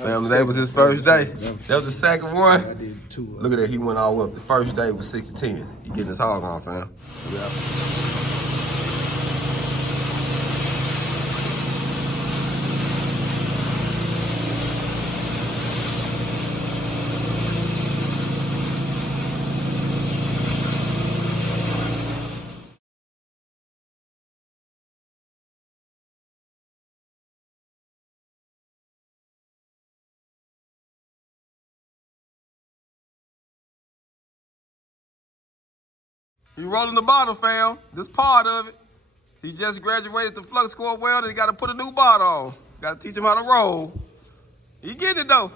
Fam, that was his first day. That was the second one. I did 2. Look at that, he went all up. The first day was 6 to 10. He getting his hog on, fam. Yeah. He rolling the bottle, fam. This part of it. He just graduated to flux core welding. He got to put a new bottle on. Got to teach him how to roll. He getting it though.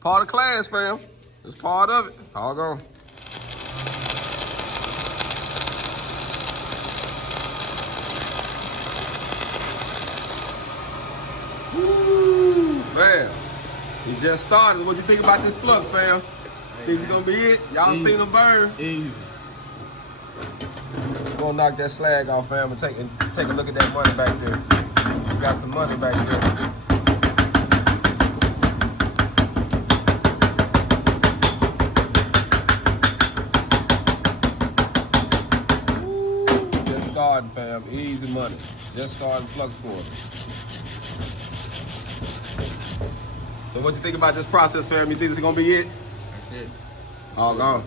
Part of class, fam. It's part of it. All gone. Woo, man. He just started. What you think about this flux, fam? Think it's gonna be it? Y'all seen him burn? Easy. We're gonna knock that slag off, fam, and take a look at that money back there. We got some money back there. Ooh, just starting, fam. Easy money. Just starting flux core. So what you think about this process, fam? You think this is gonna be it? That's it. All gone.